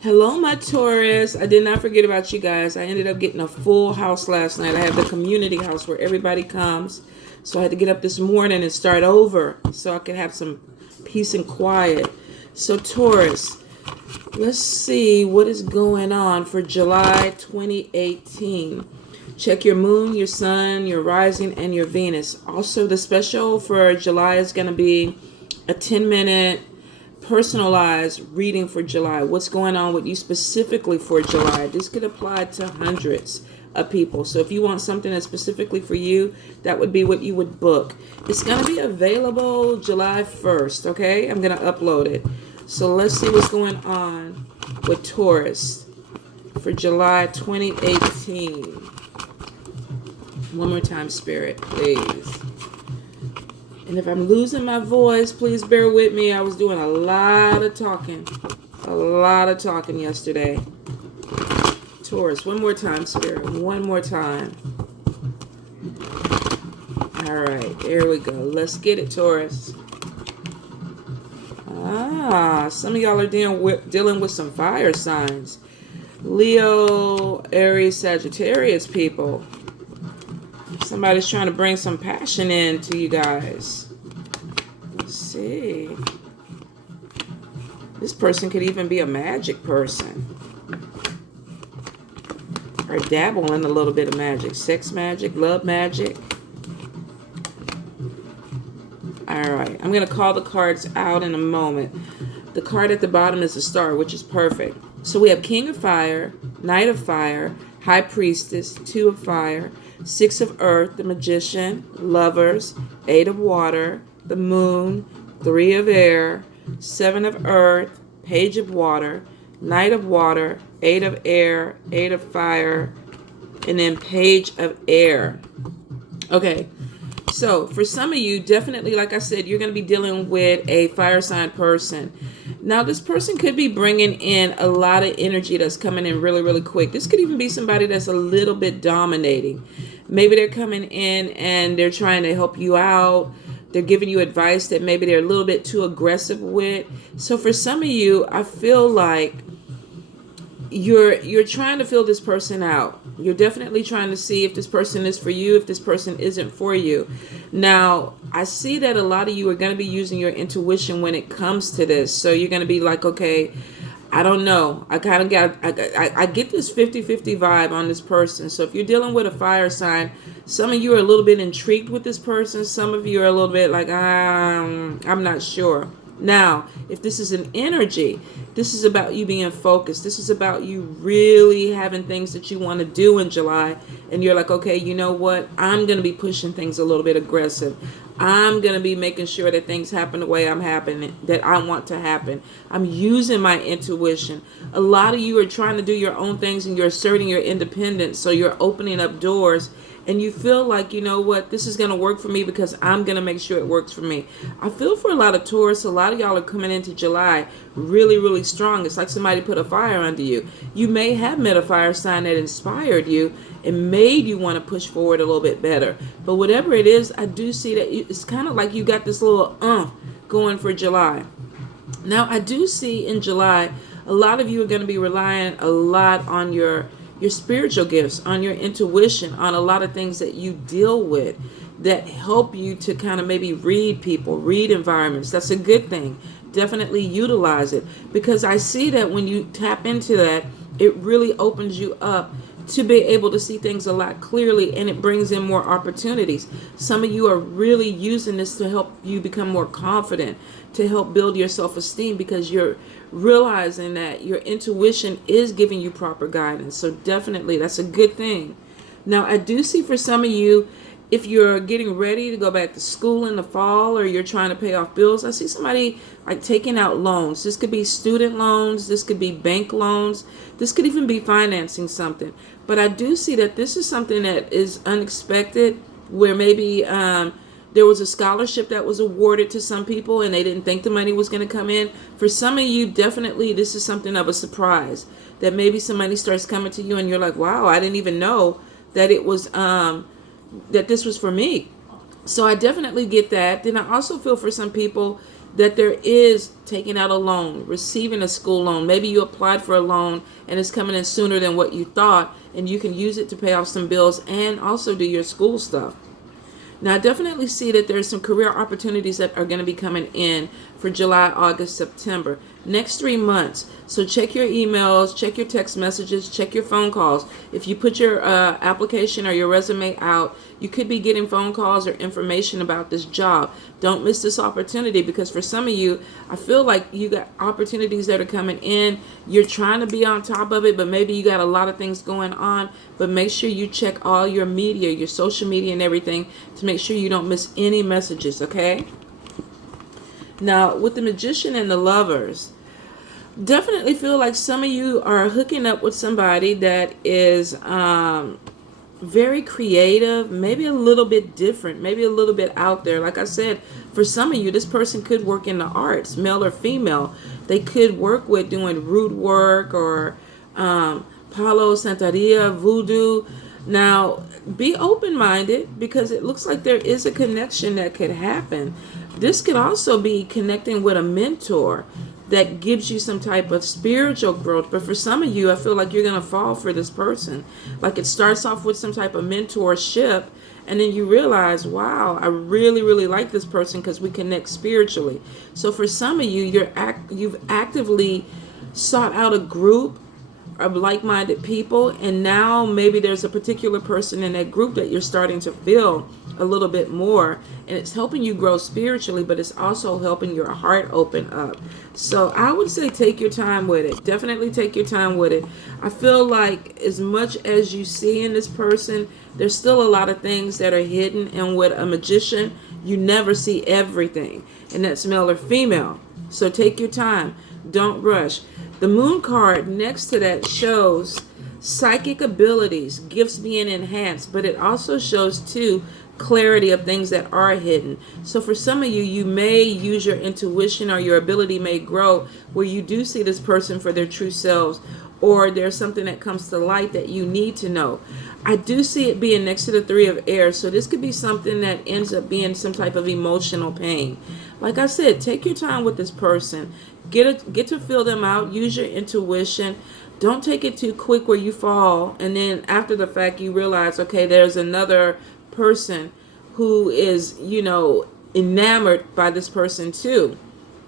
Hello, my Taurus. I did not forget about you guys. I ended up getting a full house last night. I have the community house where everybody comes. So I had to get up this morning and start over so I could have some peace and quiet. So, Taurus, let's see what is going on for July 2018. Check your moon, your sun, your rising, and your Venus. Also, the special for July is going to be a 10-minute personalized reading for July. What's going on with you specifically for July? This could apply to hundreds of people. So if you want something that's specifically for you, that would be what you would book. It's going to be available July 1st, okay? I'm going to upload it. So let's see what's going on with Taurus for July 2018. One more time, Spirit, please. And if I'm losing my voice, please bear with me. I was doing a lot of talking yesterday. Taurus, one more time, Spirit. One more time. All right, there we go. Let's get it, Taurus. Some of y'all are dealing with some fire signs. Leo, Aries, Sagittarius people. Somebody's trying to bring some passion in to you guys. Let's see. This person could even be a magic person. Or dabble in a little bit of magic. Sex magic, love magic. Alright, I'm going to call the cards out in a moment. The card at the bottom is a star, which is perfect. So we have King of Fire, Knight of Fire, High Priestess, Two of Fire, Six of Earth, the Magician, Lovers, Eight of Water, the Moon, Three of Air, Seven of Earth, Page of Water, Knight of Water, Eight of Air, Eight of Fire, and then Page of Air. Okay, so for some of you, definitely, like I said, you're going to be dealing with a fire sign person. Now, this person could be bringing in a lot of energy that's coming in really, really quick. This could even be somebody that's a little bit dominating. Maybe they're coming in and they're trying to help you out. They're giving you advice that maybe they're a little bit too aggressive with. So for some of you, I feel like you're trying to feel this person out. You're definitely trying to see if this person is for you, if this person isn't for you. Now, I see that a lot of you are going to be using your intuition when it comes to this. So you're going to be like, okay, I don't know. I kind of I get this 50-50 vibe on this person. So if you're dealing with a fire sign, some of you are a little bit intrigued with this person. Some of you are a little bit like, I'm not sure. Now, if this is an energy, this is about you being focused. This is about you really having things that you want to do in July. And you're like, okay, you know what? I'm going to be pushing things a little bit aggressive. I'm going to be making sure that things happen the way that I want to happen. I'm using my intuition. A lot of you are trying to do your own things and you're asserting your independence. So you're opening up doors. And you feel like, you know what, this is going to work for me because I'm going to make sure it works for me. I feel for a lot of Taurus, a lot of y'all are coming into July really, really strong. It's like somebody put a fire under you. You may have met a fire sign that inspired you and made you want to push forward a little bit better. But whatever it is, I do see that it's kind of like you got this little going for July. Now, I do see in July, a lot of you are going to be relying a lot on your spiritual gifts, on your intuition, on a lot of things that you deal with that help you to kind of maybe read people, read environments. That's a good thing. Definitely utilize it, because I see that when you tap into that, it really opens you up to be able to see things a lot clearly, and it brings in more opportunities. Some of you are really using this to help you become more confident, to help build your self-esteem, because you're realizing that your intuition is giving you proper guidance. So definitely that's a good thing. Now, I do see for some of you, if you're getting ready to go back to school in the fall, or you're trying to pay off bills, I see somebody like taking out loans. This could be student loans. This could be bank loans. This could even be financing something. But I do see that this is something that is unexpected, where maybe there was a scholarship that was awarded to some people and they didn't think the money was going to come in. For some of you, definitely this is something of a surprise, that maybe some money starts coming to you and you're like, wow, I didn't even know that it was that this was for me. So I definitely get that. Then I also feel for some people that there is taking out a loan, receiving a school loan. Maybe you applied for a loan and it's coming in sooner than what you thought, and you can use it to pay off some bills and also do your school stuff. Now, I definitely see that there's some career opportunities that are going to be coming in for July, August, September. Next 3 months. So check your emails, check your text messages, check your phone calls. If you put your application or your resume out, you could be getting phone calls or information about this job. Don't miss this opportunity, because for some of you, I feel like you got opportunities that are coming in. You're trying to be on top of it, but maybe you got a lot of things going on. But make sure you check all your media, your social media and everything, to make sure you don't miss any messages, okay? Now, with the Magician and the Lovers, definitely feel like some of you are hooking up with somebody that is very creative, maybe a little bit different, maybe a little bit out there. Like I said, for some of you, this person could work in the arts, male or female. They could work with doing root work or Palo Santeria, voodoo. Now, be open-minded, because it looks like there is a connection that could happen. This could also be connecting with a mentor that gives you some type of spiritual growth. But for some of you, I feel like you're going to fall for this person. Like, it starts off with some type of mentorship, and then you realize, wow, I really, really like this person because we connect spiritually. So for some of you, you've actively sought out a group of like-minded people, and now maybe there's a particular person in that group that you're starting to feel a little bit more, and it's helping you grow spiritually, but it's also helping your heart open up. So I would say take your time with it. Definitely take your time with it. I feel like as much as you see in this person, there's still a lot of things that are hidden, and with a magician, you never see everything, and that's male or female. So take your time. Don't rush. The Moon card next to that shows psychic abilities, gifts being enhanced, but it also shows too clarity of things that are hidden. So for some of you, you may use your intuition, or your ability may grow where you do see this person for their true selves, or there's something that comes to light that you need to know. I do see it being next to the Three of Air, so this could be something that ends up being some type of emotional pain. Like I said, take your time with this person. Get to feel them out. Use your intuition. Don't take it too quick where you fall, and then after the fact you realize, okay, there's another person who is, enamored by this person too.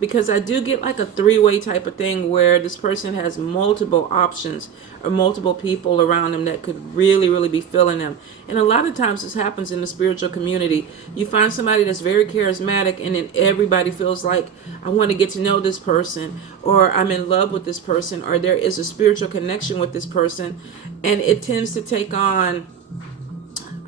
Because I do get like a three-way type of thing where this person has multiple options or multiple people around them that could really, really be feeling them. And a lot of times this happens in the spiritual community. You find somebody that's very charismatic, and then everybody feels like, I want to get to know this person, or I'm in love with this person, or there is a spiritual connection with this person. And it tends to take on,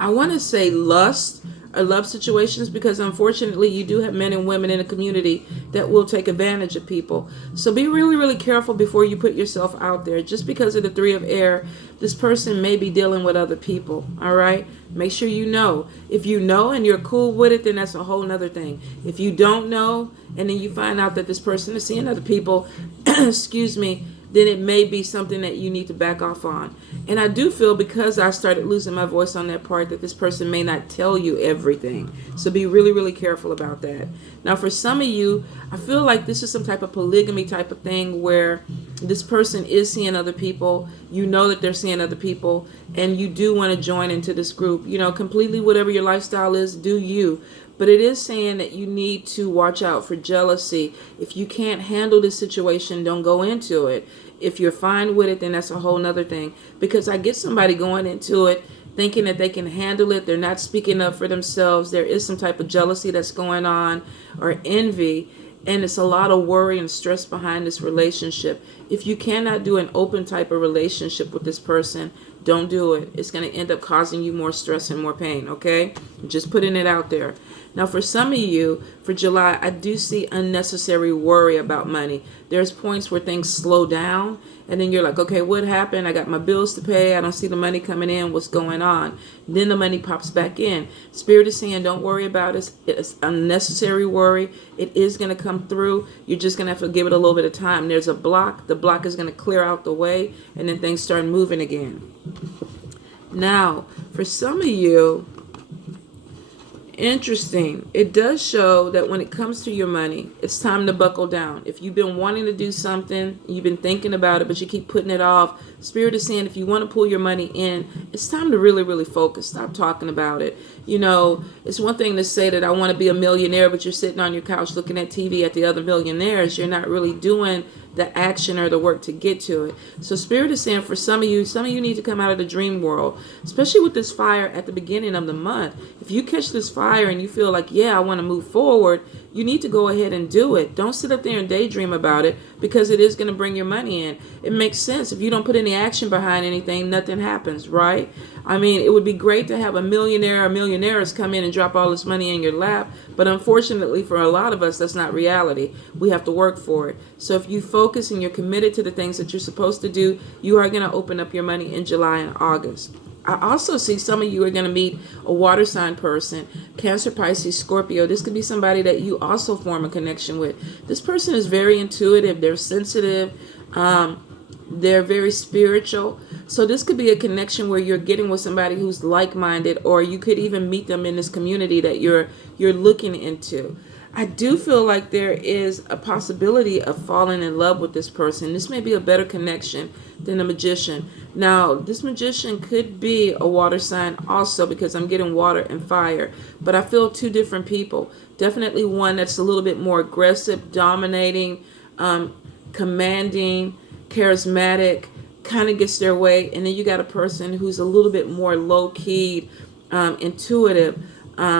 I want to say, lust or love situations, because unfortunately you do have men and women in the community that will take advantage of people. So be really, really careful before you put yourself out there. Just because of the Three of Air, this person may be dealing with other people. All right, make sure you know. If you know and you're cool with it, then that's a whole nother thing. If you don't know and then you find out that this person is seeing other people excuse me, then it may be something that you need to back off on. And I do feel, because I started losing my voice on that part, that this person may not tell you everything. So be really, really careful about that. Now, for some of you, I feel like this is some type of polygamy type of thing where this person is seeing other people. You know that they're seeing other people, and you do want to join into this group. Completely whatever your lifestyle is, do you. But it is saying that you need to watch out for jealousy. If you can't handle this situation, don't go into it. If you're fine with it, then that's a whole nother thing. Because I get somebody going into it thinking that they can handle it. They're not speaking up for themselves. There is some type of jealousy that's going on, or envy. And it's a lot of worry and stress behind this relationship. If you cannot do an open type of relationship with this person, don't do it. It's going to end up causing you more stress and more pain, okay? Just putting it out there. Now, for some of you, for July, I do see unnecessary worry about money. There's points where things slow down, and then you're like, okay, what happened? I got my bills to pay. I don't see the money coming in. What's going on? Then the money pops back in. Spirit is saying, don't worry about it. It's unnecessary worry. It is going to come through. You're just going to have to give it a little bit of time. There's a block. The block is going to clear out the way, and then things start moving again. Now, for some of you, Interesting. It does show that when it comes to your money, it's time to buckle down. If you've been wanting to do something, you've been thinking about it, but you keep putting it off, Spirit is saying if you want to pull your money in, it's time to really, really focus. Stop talking about it. You know, it's one thing to say that I want to be a millionaire, but you're sitting on your couch looking at TV at the other millionaires. You're not really doing the action or the work to get to it. So Spirit is saying for some of you need to come out of the dream world, especially with this fire at the beginning of the month. If you catch this fire and you feel like, yeah, I want to move forward, you need to go ahead and do it. Don't sit up there and daydream about it, because it is going to bring your money in. It makes sense. If you don't put any action behind anything, nothing happens, right? I mean, it would be great to have a millionaire or millionaires come in and drop all this money in your lap, but unfortunately for a lot of us, that's not reality. We have to work for it. So if you focus and you're committed to the things that you're supposed to do, you are going to open up your money in July and August. I also see some of you are going to meet a water sign person, Cancer, Pisces, Scorpio. This could be somebody that you also form a connection with. This person is very intuitive. They're sensitive. They're very spiritual. So this could be a connection where you're getting with somebody who's like-minded, or you could even meet them in this community that you're looking into. I do feel like there is a possibility of falling in love with this person. This may be a better connection than a magician. Now, this magician could be a water sign also, because I'm getting water and fire. But I feel two different people. Definitely one that's a little bit more aggressive, dominating, commanding, charismatic, kind of gets their way. And then you got a person who's a little bit more low-keyed, intuitive,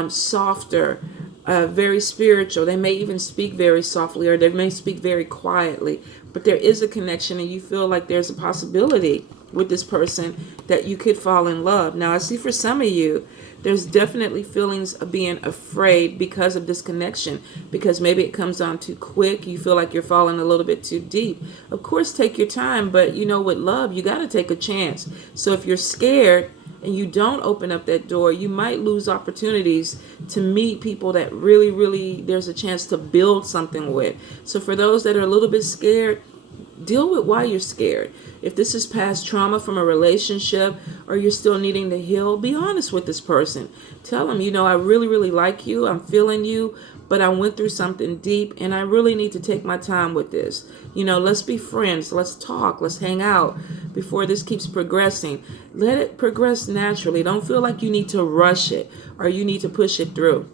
softer, very spiritual. They may even speak very softly, or they may speak very quietly, but there is a connection, and you feel like there's a possibility with this person that you could fall in love. Now, I see for some of you, there's definitely feelings of being afraid because of this connection, because maybe it comes on too quick. You feel like you're falling a little bit too deep. Of course, take your time, but you know, with love, you got to take a chance. So if you're scared and you don't open up that door, you might lose opportunities to meet people that really, really, there's a chance to build something with. So for those that are a little bit scared, deal with why you're scared. If this is past trauma from a relationship, or you're still needing to heal, be honest with this person. Tell them, you know, I really, really like you. I'm feeling you, but I went through something deep, and I really need to take my time with this. You know, let's be friends. Let's talk. Let's hang out before this keeps progressing. Let it progress naturally. Don't feel like you need to rush it or you need to push it through.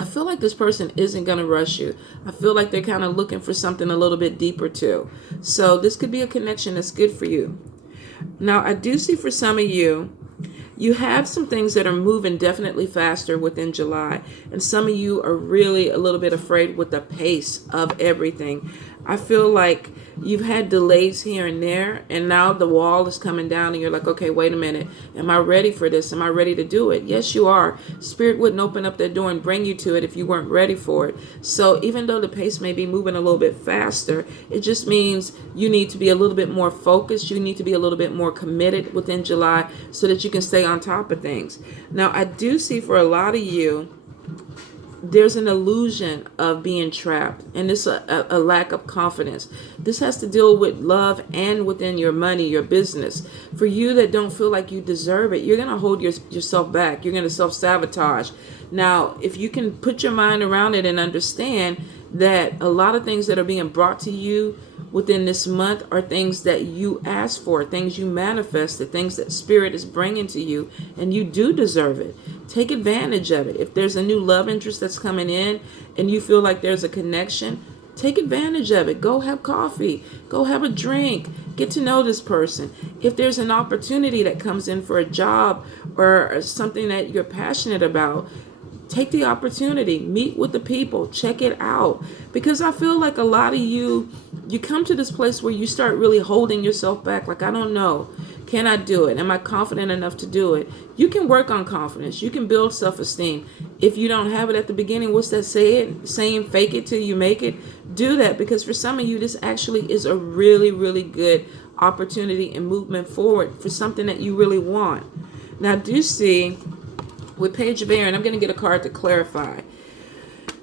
I feel like this person isn't going to rush you. I feel like they're kind of looking for something a little bit deeper too. So this could be a connection that's good for you. Now, I do see for some of you, you have some things that are moving definitely faster within July. And some of you are really a little bit afraid with the pace of everything. I feel like you've had delays here and there, and now the wall is coming down, and you're like, okay, wait a minute. Am I ready for this? Am I ready to do it? Yes, you are. Spirit wouldn't open up that door and bring you to it if you weren't ready for it. So even though the pace may be moving a little bit faster, it just means you need to be a little bit more focused. You need to be a little bit more committed within July so that you can stay on top of things. Now, I do see for a lot of you, there's an illusion of being trapped, and it's a lack of confidence. This has to deal with love and within your money, your business. For you that don't feel like you deserve it, you're going to hold yourself back. You're going to self-sabotage. Now, if you can put your mind around it and understand that a lot of things that are being brought to you within this month are things that you asked for, things you manifested, things that Spirit is bringing to you, and you do deserve it. Take advantage of it. If there's a new love interest that's coming in and you feel like there's a connection, take advantage of it. Go have coffee. Go have a drink. Get to know this person. If there's an opportunity that comes in for a job or something that you're passionate about, take the opportunity. Meet with the people. Check it out. Because I feel like a lot of you come to this place where you start really holding yourself back. Like, I don't know. Can I do it? Am I confident enough to do it? You can work on confidence. You can build self-esteem. If you don't have it at the beginning, what's that saying? Fake it till you make it. Do that, because for some of you, this actually is a really, really good opportunity and movement forward for something that you really want. Now, do see with Page of Air, and I'm going to get a card to clarify.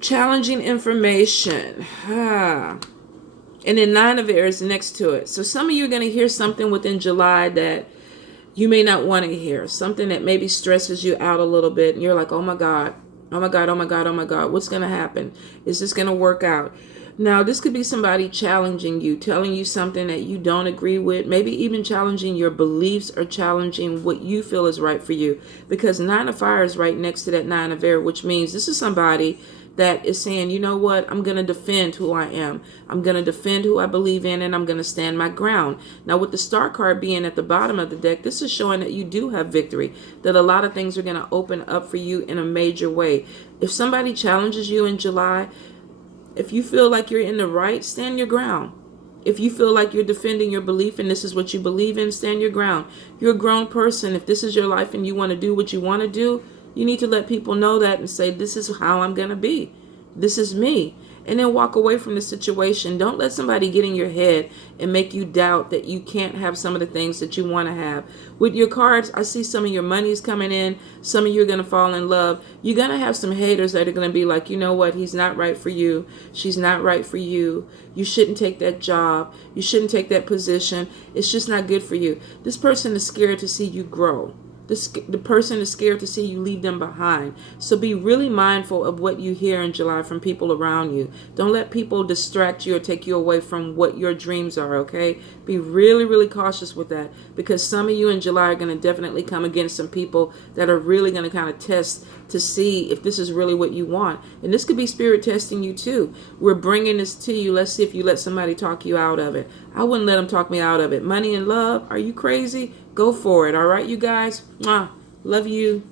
Challenging information. And then Nine of Air is next to it. So some of you are going to hear something within July that you may not want to hear. Something that maybe stresses you out a little bit. And you're like, oh my God, Oh my God, oh my God, oh my God. What's going to happen? Is this going to work out? Now, this could be somebody challenging you, telling you something that you don't agree with, maybe even challenging your beliefs or challenging what you feel is right for you. Because Nine of Fire is right next to that Nine of Air, which means this is somebody that is saying, you know what, I'm going to defend who I am. I'm going to defend who I believe in, and I'm going to stand my ground. Now, with the Star card being at the bottom of the deck, this is showing that you do have victory, that a lot of things are going to open up for you in a major way. If somebody challenges you in July, if you feel like you're in the right, stand your ground. If you feel like you're defending your belief and this is what you believe in, stand your ground. You're a grown person. If this is your life and you want to do what you want to do, you need to let people know that and say, this is how I'm going to be. This is me. And then walk away from the situation. Don't let somebody get in your head and make you doubt that you can't have some of the things that you want to have. With your cards, I see some of your money's coming in. Some of you are going to fall in love. You're going to have some haters that are going to be like, you know what? He's not right for you. She's not right for you. You shouldn't take that job. You shouldn't take that position. It's just not good for you. This person is scared to see you grow. The person is scared to see you leave them behind. So be really mindful of what you hear in July from people around you. Don't let people distract you or take you away from what your dreams are, okay? Be really, really cautious with that, because some of you in July are going to definitely come against some people that are really going to kind of test to see if this is really what you want. And this could be spirit testing you too. We're bringing this to you. Let's see if you let somebody talk you out of it. I wouldn't let them talk me out of it. Money and love, are you crazy? Go for it. All right, you guys. Mwah. Love you.